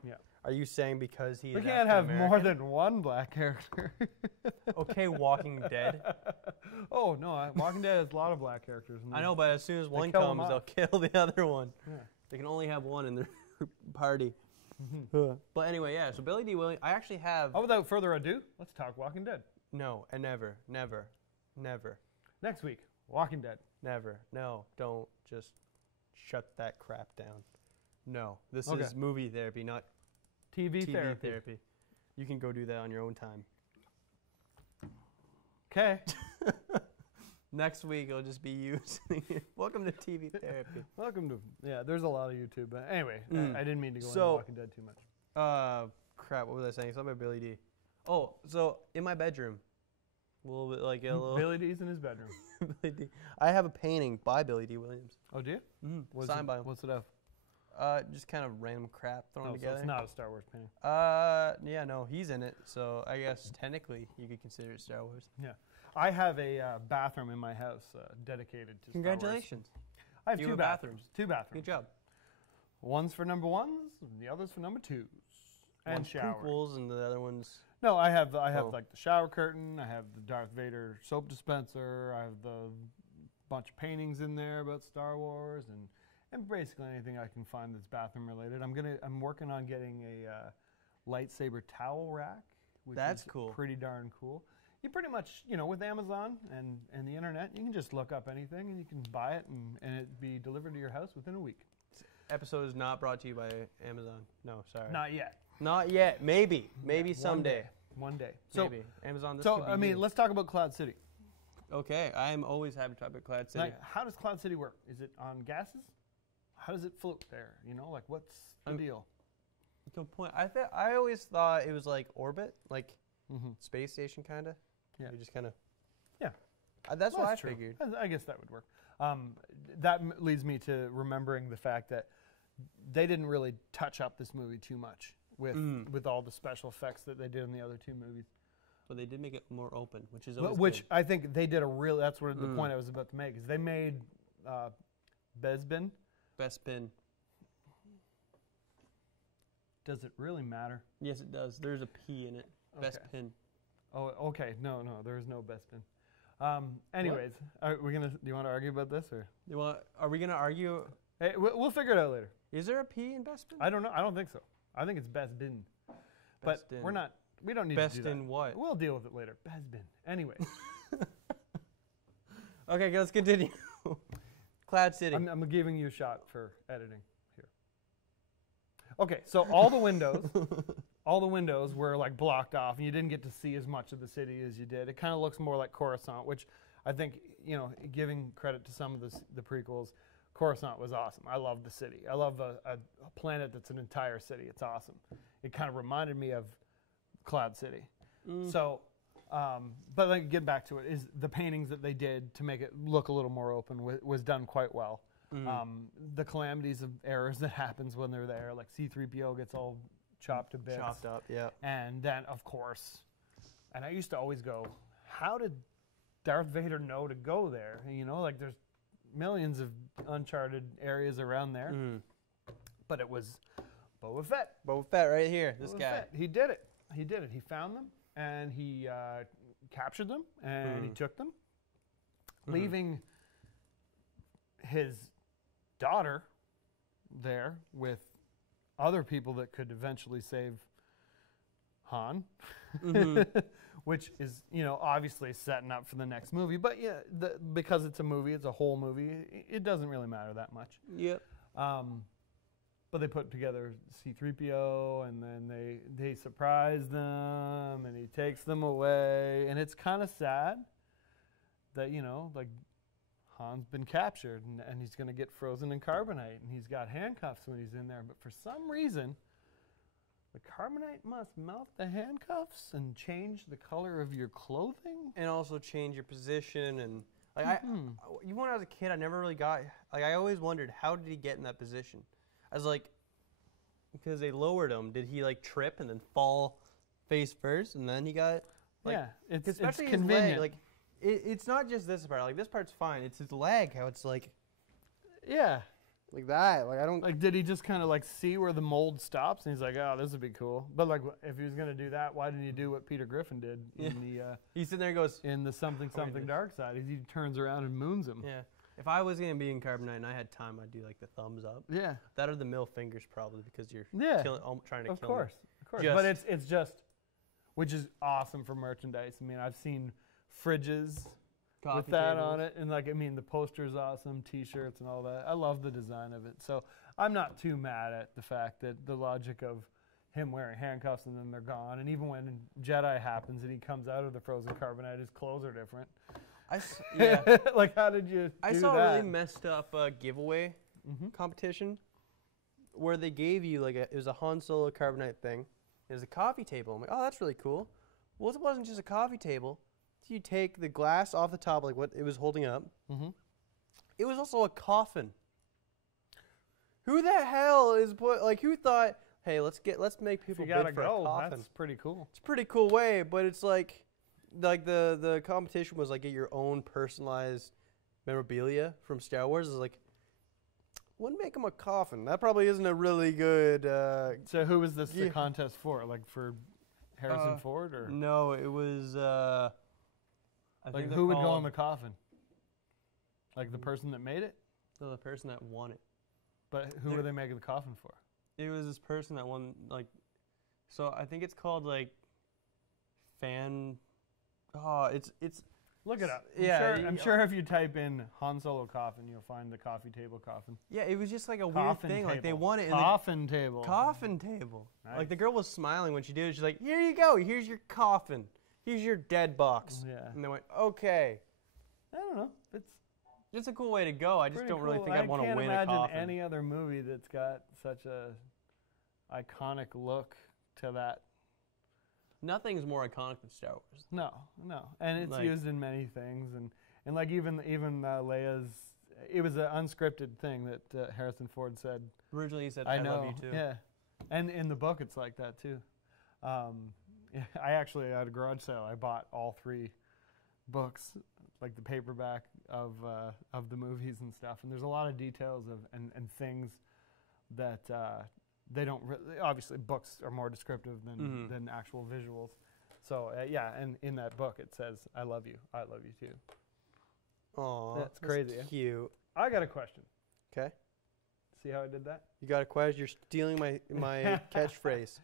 Yeah. Are you saying because he? We can't have more than one black character. Okay, Walking Dead. Oh no, Walking Dead has a lot of black characters. I know, but as soon as one comes, they'll kill the other one. Yeah. They can only have one in their party. But anyway, yeah, so Billy D. Williams, I actually have... Oh, without further ado, let's talk Walking Dead. No, and never. Next week, Walking Dead. Never. No, don't just shut that crap down. No, this is movie therapy, not TV therapy. You can go do that on your own time. Okay. Next week it'll just be you sitting here. Welcome to TV therapy. Welcome to, yeah, there's a lot of YouTube. But anyway, I didn't mean to go into Walking Dead too much. Crap, what was I saying? Something about Billy D. Oh, so in my bedroom, a little bit like a little. Billy D's in his bedroom. Billy D. I have a painting by Billy D. Williams. Oh, do you? Mm-hmm. Signed by him. What's it of? Just kind of random crap thrown together. So it's not a Star Wars painting. Yeah, no, he's in it, so I guess technically you could consider it Star Wars. Yeah. I have a bathroom in my house dedicated to Congratulations. Star Wars. I have two bathrooms. Two bathrooms. Good job. One's for number ones, and the other's for number twos. And one's shower. prequels, and the other one's... No, I have like the shower curtain. I have the Darth Vader soap dispenser. I have the bunch of paintings in there about Star Wars and basically anything I can find that's bathroom related. I'm working on getting a lightsaber towel rack, which is cool. Pretty darn cool. You pretty much, with Amazon and the internet, you can just look up anything and you can buy it and it be delivered to your house within a week. This episode is not brought to you by Amazon. No, sorry. Not yet. Not yet. Maybe. Maybe someday. One day. Maybe. Amazon, this so could be you. Let's talk about Cloud City. Okay. I am always happy to talk about Cloud City. How does Cloud City work? Is it on gases? How does it float there? What's the deal? Good point. I always thought it was like orbit, like space station kind of. Yeah. You just kind of. Yeah. That's what I true. figured. I guess that would work. That leads me to remembering the fact that they didn't really touch up this movie too much with all the special effects that they did in the other two movies. But they did make it more open, which is always Which good. I think they did that's what the point I was about to make, is they made Bespin. Bespin. Does it really matter? Yes, it does. There's a P in it. Okay. Bespin. Oh, okay. No, there is no Bespin. Anyways, do you want to argue about this or? Are we gonna argue? Hey, we'll figure it out later. Is there a P in Bespin? I don't know. I don't think so. I think it's Bespin. But we're not. We don't need to do that. Bespin what? We'll deal with it later. Bespin. Anyway. Okay, let's continue. Cloud City. I'm giving you a shot for editing here. Okay, so all the windows were like blocked off, and you didn't get to see as much of the city as you did. It kind of looks more like Coruscant, which I think, giving credit to some of the prequels, Coruscant was awesome. I love the city. I love a planet that's an entire city. It's awesome. It kind of reminded me of Cloud City. So, but like, get back to it, is the paintings that they did to make it look a little more open was done quite well. The calamities of errors that happens when they're there, like C-3PO gets all chopped to bits. Chopped up, yeah. And then, of course, and I used to always go, how did Darth Vader know to go there? Like there's millions of uncharted areas around there. But it was Boba Fett. Boba Fett right here, this Boba guy. Fett. He did it. He found them, and he captured them, and he took them, leaving his daughter there with other people that could eventually save Han, which is, obviously setting up for the next movie. But yeah, because it's a movie, it's a whole movie, it doesn't really matter that much. Yep. But they put together C-3PO, and then they surprise them, and he takes them away. And it's kind of sad that, like, Han's been captured, and he's going to get frozen in carbonite, and he's got handcuffs when he's in there. But for some reason, the carbonite must melt the handcuffs and change the color of your clothing. And also change your position. And like even when I was a kid, I never really got, like, I always wondered, how did he get in that position? I was like, because they lowered him, did he like trip and then fall face first, and then he got, like, yeah, it's especially convenient. his leg, like, it's not just this part. Like, this part's fine. It's his leg, how it's like, yeah, like that. Like, I don't. Like, did he just kind of like see where the mold stops, and he's like, oh, this would be cool. But like, if he was gonna do that, why didn't he do what Peter Griffin did in the? He's sitting there and goes, in the something dark side. He turns around and moons him. Yeah. If I was gonna be in carbonite and I had time, I'd do like the thumbs up. Yeah. That or the middle fingers, probably, because you're trying to kill me. Of course. But it's just, which is awesome for merchandise. I mean, I've seen fridges with that on it, and like, I mean, the poster's awesome, T-shirts and all that. I love the design of it. So I'm not too mad at the fact that the logic of him wearing handcuffs and then they're gone. And even when Jedi happens and he comes out of the frozen carbonite, his clothes are different. Yeah. Like, how did you I do saw that? a really messed up giveaway competition where they gave you like it was a Han Solo carbonite thing. It was a coffee table. I'm like, oh, that's really cool. Well, it wasn't just a coffee table. So you take the glass off the top, like what it was holding up. It was also a coffin. Who the hell is who thought, hey, let's make people bid for a coffin? That's pretty cool. It's a pretty cool way, but it's like the competition was like get your own personalized memorabilia from Star Wars. It's like, wouldn't make him a coffin. That probably isn't a really good. So who was this the contest for? Like for Harrison Ford or? No, it was. I like who would go in the coffin? Like the person that made it? No, the person that won it. But who were they making the coffin for? It was this person that won. Like, so I think it's called like fan. Oh, it's. Look it up. I'm sure if you type in Han Solo coffin, you'll find the coffee table coffin. Yeah, it was just like a weird thing. Table. Like they won it. Coffin table. Coffin table. Nice. Like the girl was smiling when she did it. She's like, "Here you go. Here's your coffin. Here's your dead box." Yeah. And they went, "Okay." I don't know. It's a cool way to go. I just don't really think I'd want to win a coffin. I can't imagine any other movie that's got such a iconic look to that. Nothing's more iconic than Star Wars. No, and it's used in many things, and like even Leia's. It was an unscripted thing that Harrison Ford said. Originally, he said, "I love you too." Yeah, and in the book, it's like that too. I actually at a garage sale, I bought all 3 books, like the paperback of the movies and stuff. And there's a lot of details of and things that. They don't obviously books are more descriptive than actual visuals. So and in that book it says I love you too. Aw, that's crazy. Cute. I got a question. Okay. See how I did that? You got a question? You're stealing my catchphrase.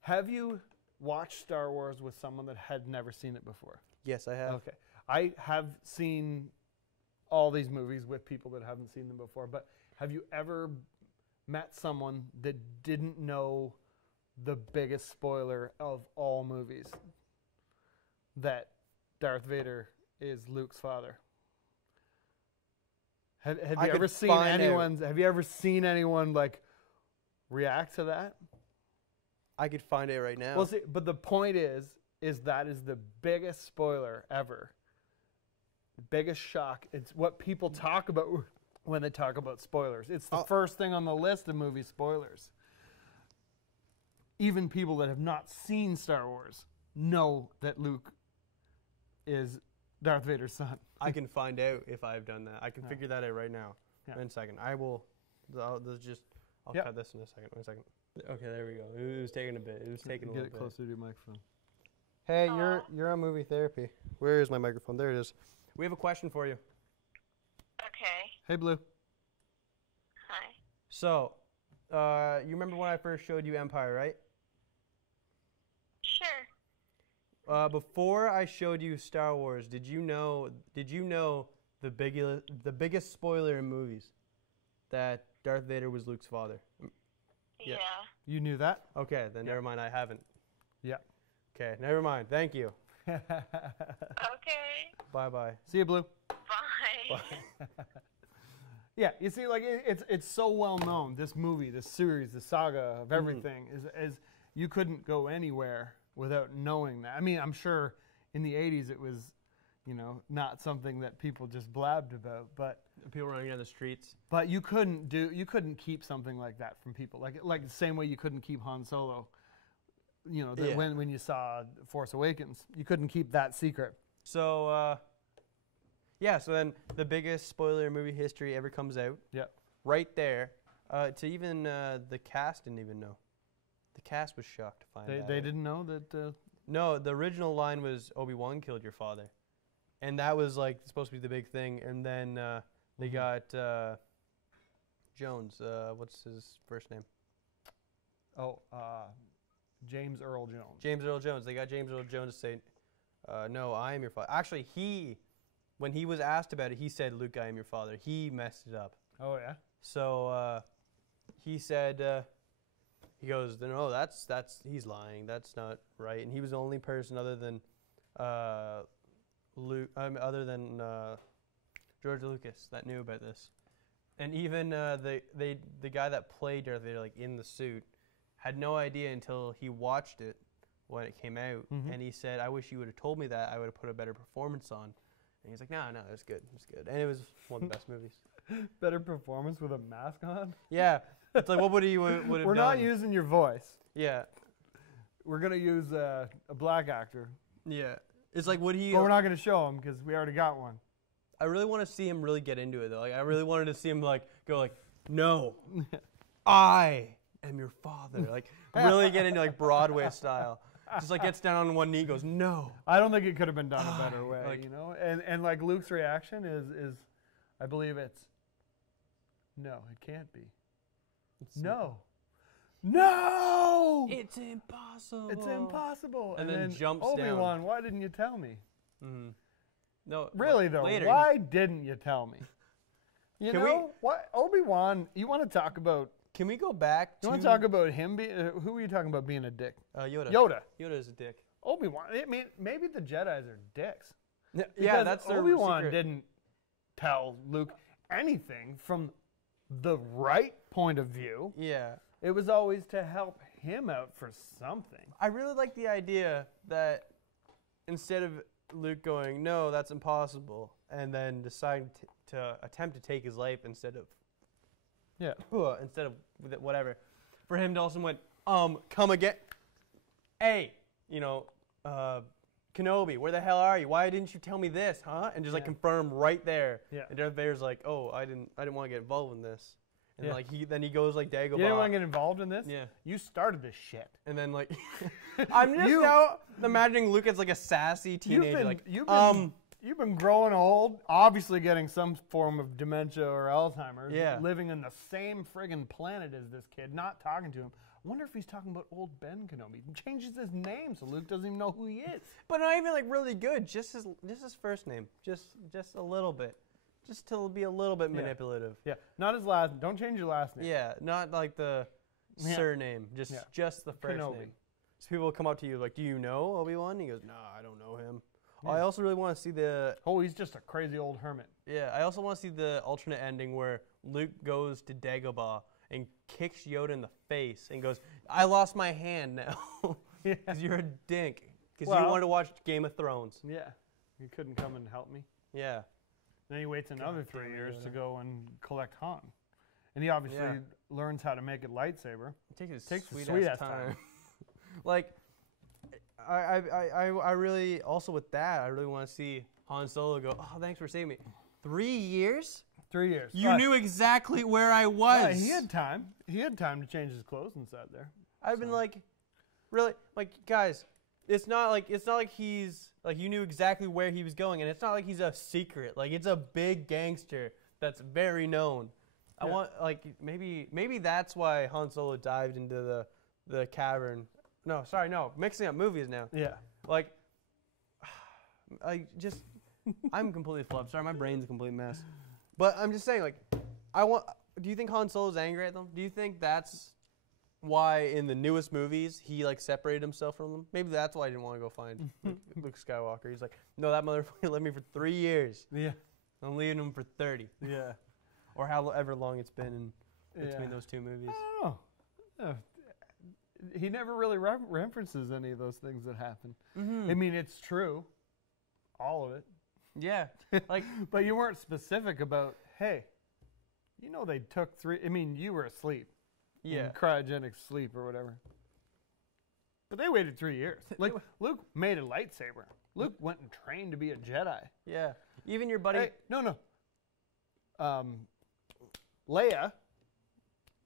Have you watched Star Wars with someone that had never seen it before? Yes, I have. Okay. I have seen all these movies with people that haven't seen them before, but have you ever met someone that didn't know the biggest spoiler of all movies, that Darth Vader is Luke's father? Have you ever seen anyone like react to that? I could find it right now. Well, see, but the point is that is the biggest spoiler ever. The biggest shock. It's what people talk about when they talk about spoilers. It's the first thing on the list of movie spoilers. Even people that have not seen Star Wars know that Luke is Darth Vader's son. I can find out if I've done that. I can figure that out right now. Yeah. In a second. I'll cut this in a second. 1 second. Okay, there we go. It was taking a bit. It was taking a little bit. Get it closer to your microphone. Hey, you're on movie therapy. Where is my microphone? There it is. We have a question for you. Okay. Hey, Blue. Hi. So, you remember when I first showed you Empire, right? Sure. Before I showed you Star Wars, did you know the biggest spoiler in movies, that Darth Vader was Luke's father? Yeah. You knew that? Okay, then never mind. I haven't. Yeah. Okay, never mind. Thank you. Okay. Bye-bye. See you, Blue. Bye. Yeah, you see, like it's so well known. This movie, this series, the saga of everything is you couldn't go anywhere without knowing that. I mean, I'm sure in the '80s it was, not something that people just blabbed about, but people running down the streets. But you couldn't keep something like that from people. Like the same way you couldn't keep Han Solo. When you saw Force Awakens, you couldn't keep that secret. So, so then the biggest spoiler in movie history ever comes out. Yeah. Right there. To even the cast didn't even know. The cast was shocked to find out. They didn't know that. No, the original line was Obi-Wan killed your father, and that was like supposed to be the big thing. And then they got Jones. What's his first name? James Earl Jones. James Earl Jones. They got James Earl Jones to say, no, I am your father. Actually, when he was asked about it, he said, Luke, I am your father. He messed it up. Oh, yeah? So he said, he goes, no, that's he's lying. That's not right. And he was the only person other than George Lucas that knew about this. And even the guy that played Darth Vader, like in the suit, had no idea until he watched it when it came out, and he said, "I wish you would have told me that. I would have put a better performance on." And he's like, "No, it was good. It was good." And it was one of the best movies. Better performance with a mask on? Yeah, it's like what would he would have done? We're not using your voice. Yeah, we're gonna use a black actor. Yeah, it's like would he? But we're not gonna show him because we already got one. I really want to see him really get into it though. Like I really wanted to see him like go like, "No, I am your father." Like really get into like Broadway style. Just like gets down on one knee, goes, "No." I don't think it could have been done a better way, like, you know. And like Luke's reaction is, I believe it's, no, it can't be. No, it's impossible. It's impossible. And then jumps down. Obi-Wan, why didn't you tell me? Mm-hmm. No, really though, later. why didn't you tell me? You know what, Obi-Wan? You want to talk about? Can we go back? You want to talk about him? Who are you talking about being a dick? Yoda. Yoda is a dick. Obi-Wan. I mean, maybe the Jedi's are dicks. Yeah, that's their Obi-Wan secret. didn't tell Luke anything from the right point of view. Yeah. It was always to help him out for something. I really like the idea that instead of Luke going, "No, that's impossible," and then deciding to attempt to take his life instead of whatever, for him to also went, come again. Hey, Kenobi, where the hell are you? Why didn't you tell me this, huh? And just like confirm right there. Yeah. And Darth Vader's like, "Oh, I didn't want to get involved in this." And like then he goes like Dagobah. You didn't want to get involved in this? Yeah. You started this shit. And then like, I'm just now imagining Luke as like a sassy teenager. You've been growing old, obviously getting some form of dementia or Alzheimer's. Yeah. Living on the same friggin' planet as this kid, not talking to him. I wonder if he's talking about old Ben Kenobi. He changes his name so Luke doesn't even know who he is. But not even like really good. Just his first name. Just a little bit. Just to be a little bit manipulative. Yeah. Not his last. Don't change your last name. Yeah. Not like the surname. Just the first Kenobi. name. So people will come up to you like, "Do you know Obi-Wan?" He goes, "No, I don't know him." Yeah. I also really want to see the... Oh, he's just a crazy old hermit. Yeah, I also want to see the alternate ending where Luke goes to Dagobah and kicks Yoda in the face and goes, "I lost my hand now." Because you're a dink. Because you wanted to watch Game of Thrones. Yeah. You couldn't come and help me. Yeah. Then he waits another 3 years to go and collect Han. And he obviously learns how to make a lightsaber. It takes sweet ass time. Like... I really, also with that, I really want to see Han Solo go, "Oh, thanks for saving me." 3 years? 3 years. You knew exactly where I was. He had time. He had time to change his clothes inside there. I've been like, really, like, guys, it's not like he's, like, you knew exactly where he was going, and it's not like he's a secret. Like, it's a big gangster that's very known. I want, like, maybe that's why Han Solo dived into the cavern. No, sorry, no. Mixing up movies now. Yeah. Like, I'm completely flubbed. Sorry, my brain's a complete mess. But I'm just saying, like, do you think Han Solo's angry at them? Do you think that's why in the newest movies he, like, separated himself from them? Maybe that's why he didn't want to go find Luke Skywalker. He's like, "No, that motherfucker left me for 3 years. Yeah. I'm leaving him for 30. Yeah. Or however long it's been in between those two movies. I don't know. He never really references any of those things that happen. Mm-hmm. I mean, it's true. All of it. Yeah. Like, but you weren't specific about, hey, they took 3. I mean, you were asleep. Yeah. In cryogenic sleep or whatever. But they waited 3 years. Like, Luke made a lightsaber. Luke went and trained to be a Jedi. Yeah. Even your buddy. Hey, no. Leia,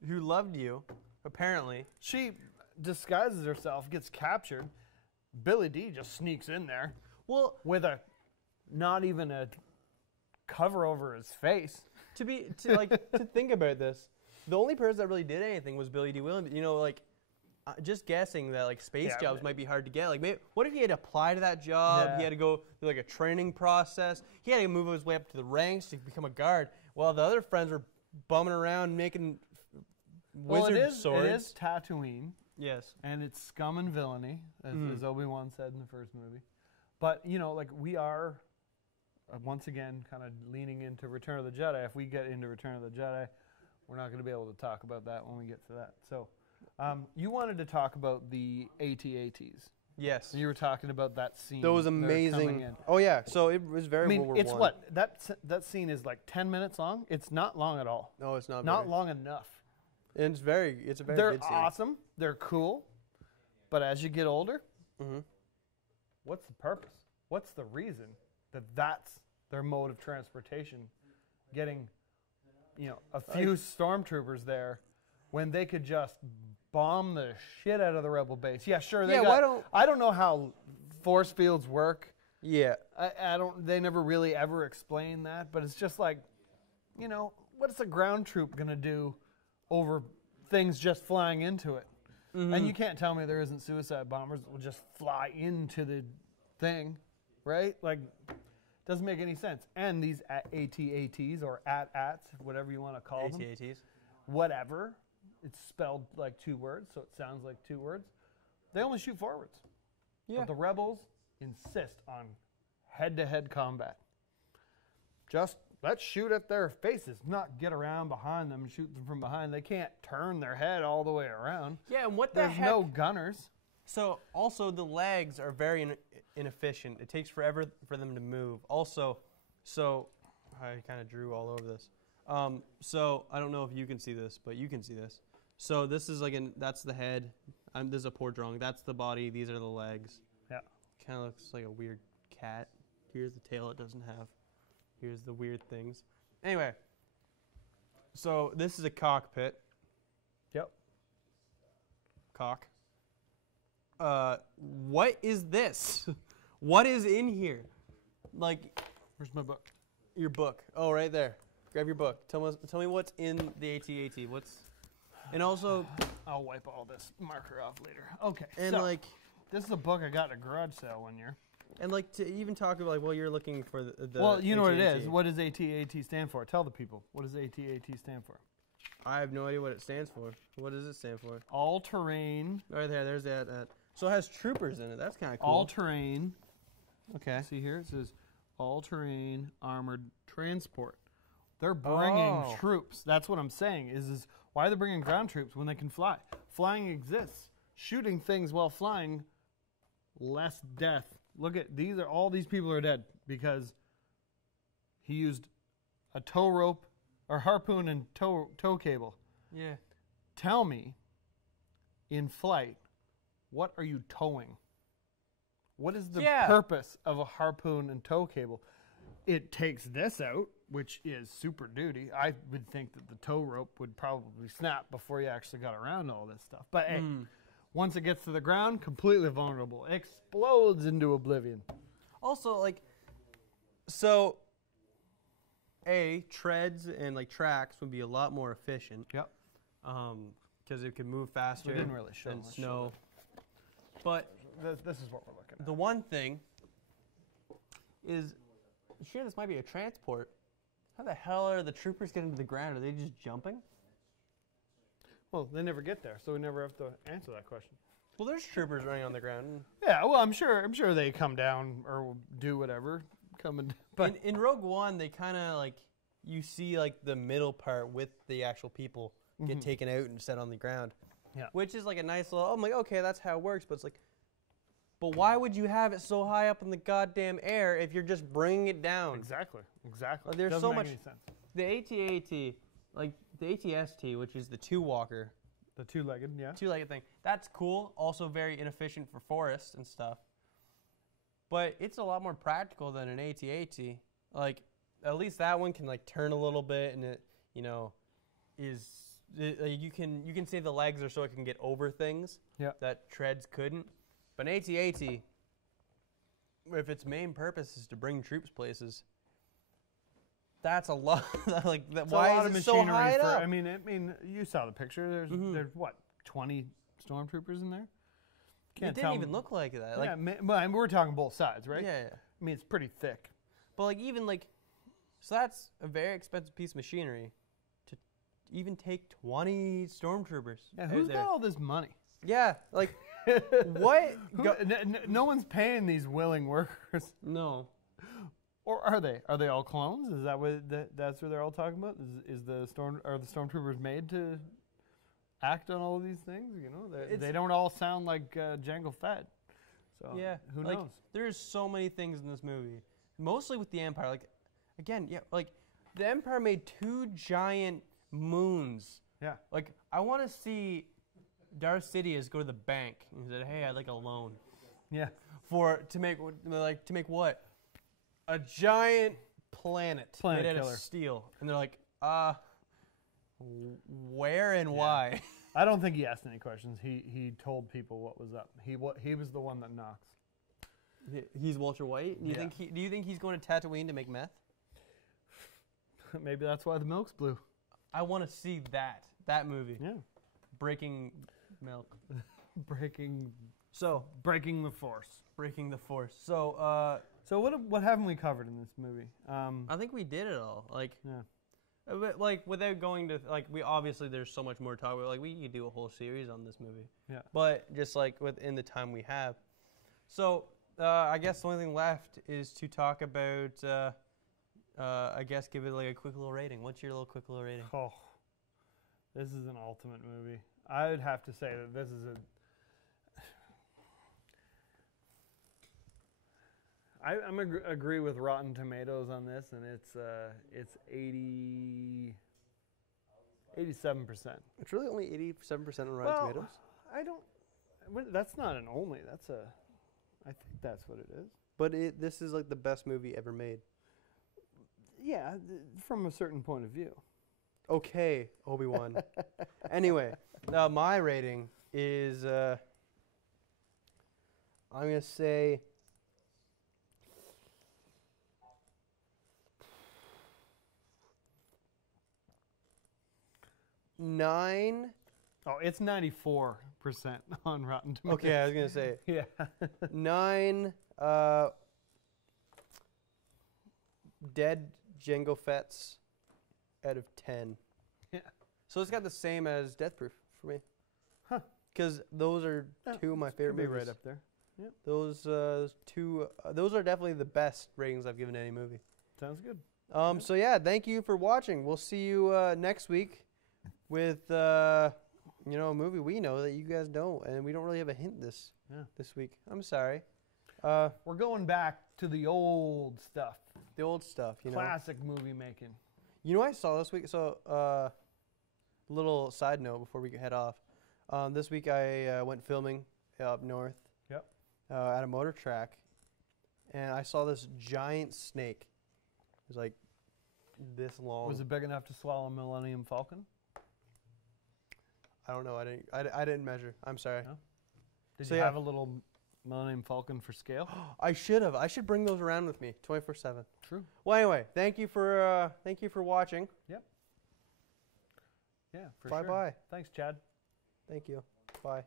who loved you, apparently. She disguises herself, gets captured. Billy D just sneaks in there. Well, with not even a cover over his face. To think about this, the only person that really did anything was Billy D. Williams. Just guessing that like space jobs might be hard to get. Like, what if he had to apply to that job? Yeah. He had to go through like a training process. He had to move his way up to the ranks to become a guard, while the other friends were bumming around making wizard swords. It is Tatooine, Yes. and it's scum and villainy, as Obi-Wan said in the first movie. But, you know, like, we are, once again, kind of leaning into Return of the Jedi. If we get into Return of the Jedi, we're not going to be able to talk about that when we get to that. So, you wanted to talk about the AT-ATs. Yes. You were talking about that scene. Those They're coming amazing. in. Oh yeah. So it was very. I mean, World War it's I. what that scene is like 10 minutes long. It's not long at all. No, it's not. Not long enough. And it's a very They're good scene. awesome. They're cool. But as you get older, what's the purpose? What's the reason that that's their mode of transportation? Getting, you know, a few stormtroopers there when they could just bomb the shit out of the rebel base. Yeah, sure. I don't know how force fields work. Yeah. I don't. They never really ever explain that. But it's just like, you know, what's a ground troop gonna do over things just flying into it? And you can't tell me there isn't suicide bombers that will just fly into the thing, right? Like, doesn't make any sense. And these AT-ATs or AT-ATs, whatever you want to call them, AT-ATs. whatever. It's spelled like 2 words, so it sounds like 2 words. They only shoot forwards. Yeah. But the rebels insist on head-to-head combat. Just let's shoot at their faces, not get around behind them and shoot them from behind. They can't turn their head all the way around. Yeah, and what the There's heck? no gunners. So also the legs are very inefficient. It takes forever for them to move. Also, so I kind of drew all over this. So I don't know if you can see this, but you can see this. So this is like that's the head. This is a poor drawing. That's the body. These are the legs. Yeah. Kind of looks like a weird cat. Here's the tail it doesn't have. Here's the weird things. Anyway, so this is a cockpit. Yep. Cock. What is this? What is in here? Like, Where's my book? your book. Oh, right there. Grab your book. Tell me what's in the AT-AT. And also, I'll wipe all this marker off later. Okay. and so, like, this is a book I got at a garage sale one year. and like to even talk about like, well, you're looking for the Well, you know what it AT-AT. is. What does AT-AT stand for? Tell the people. What does AT-AT stand for? I have no idea what it stands for. What does it stand for? All-terrain. Right there. There's that. So it has troopers in it. That's kind of cool. All-terrain. Okay. See here? It says all-terrain armored transport. They're bringing troops. That's what I'm saying. Is why they're bringing ground troops when they can fly. Flying exists. Shooting things while flying, less death. Look at these. All these people are dead because he used a tow rope or harpoon and tow cable. Yeah. Tell me, in flight, what are you towing? What is the purpose of a harpoon and tow cable? It takes this out, which is super duty. I would think that the tow rope would probably snap before you actually got around all this stuff. But hey, once it gets to the ground, completely vulnerable. Explodes into oblivion. Also, like, so, treads and like tracks would be a lot more efficient. Yep. Because it could move faster. We didn't really show than much, snow. But this is what we're looking at. the one thing is, sure, this might be a transport. How the hell are the troopers getting to the ground? Are they just jumping? Well, they never get there, so we never have to answer that question. Well, there's troopers running on the ground. Yeah, well, I'm sure they come down or do whatever. But in Rogue One, they kind of like, you see like the middle part with the actual people get taken out and set on the ground. Yeah. Which is like a nice little, I'm like, okay, that's how it works. But it's like, but why would you have it so high up in the goddamn air if you're just bringing it down? Exactly. Like, there's Doesn't so make much. any sense. The AT-AT, like the AT-ST, which is the two-walker. The two-legged, yeah. Two-legged thing. That's cool. Also very inefficient for forests and stuff. But it's a lot more practical than an AT-AT. Like, at least that one can like turn a little bit, and it, you know, you can say the legs are so it can get over things that treads couldn't. But an AT-AT, if its main purpose is to bring troops places, that's a lot. Like, that, why is it so high up? I mean, you saw the picture. There's what, 20 stormtroopers in there? It didn't even look like that. Like, yeah, but I mean, we're talking both sides, right? Yeah. I mean, it's pretty thick. But like even like, so that's a very expensive piece of machinery to even take 20 stormtroopers. Yeah, who's got all this money? Yeah, like what? No one's paying these willing workers. No. Or are they? Are they all clones? Is that what that's what they're all talking about? Are the stormtroopers made to act on all of these things? You know, they don't all sound like Jango Fett. So yeah, who like, knows? There's so many things in this movie, mostly with the Empire. Like, again, yeah, like the Empire made 2 giant moons. Yeah. Like, I want to see Darth Sidious go to the bank and said, "Hey, I'd like a loan." Yeah. To make what? A giant planet made out of steel, and they're like, where and why? I don't think he asked any questions. He told people what was up. He was the one that knocks. He's Walter White. Do you think he's going to Tatooine to make meth? Maybe that's why the milk's blue. I want to see that movie. Yeah. Breaking milk. Breaking the force. Breaking the force. So what haven't we covered in this movie? I think we did it all. Like, yeah. But like without going to like we obviously there's so much more to talk about. Like we could do a whole series on this movie. Yeah. But just like within the time we have, so I guess the only thing left is to talk about. I guess give it like a quick little rating. What's your little quick little rating? Oh, this is an ultimate movie. I would have to say that this is a. I'm agree with Rotten Tomatoes on this, and it's 87%. It's really only 87% on Rotten Tomatoes. That's not an only. I think that's what it is. But this is like the best movie ever made. Yeah, from a certain point of view. Okay, Obi-Wan. Anyway, my rating is I'm gonna say. 9. Oh, it's 94% on Rotten Tomatoes. Okay, I was gonna say. Yeah. 9 dead Jango Fetts out of 10. Yeah. So it's got the same as Death Proof for me. Huh. Because those are 2 of my favorite movies. Right up there. Yep. Those 2. Those are definitely the best ratings I've given any movie. Sounds good. So yeah, thank you for watching. We'll see you next week with a movie we know that you guys don't, and we don't really have a hint this week. I'm sorry. We're going back to the old stuff. The old stuff, Classic movie making. You know what I saw this week? So, little side note before we head off. This week I went filming up north. Yep. At a motor track, and I saw this giant snake. It was like this long. Was it big enough to swallow a Millennium Falcon? I don't know. I didn't measure. I'm sorry. No? Did you have a little Millennium Falcon for scale? I should have. I should bring those around with me 24/7. True. Well, anyway, thank you for watching. Yep. Yeah, for sure. Bye. Thanks, Chad. Thank you. Bye.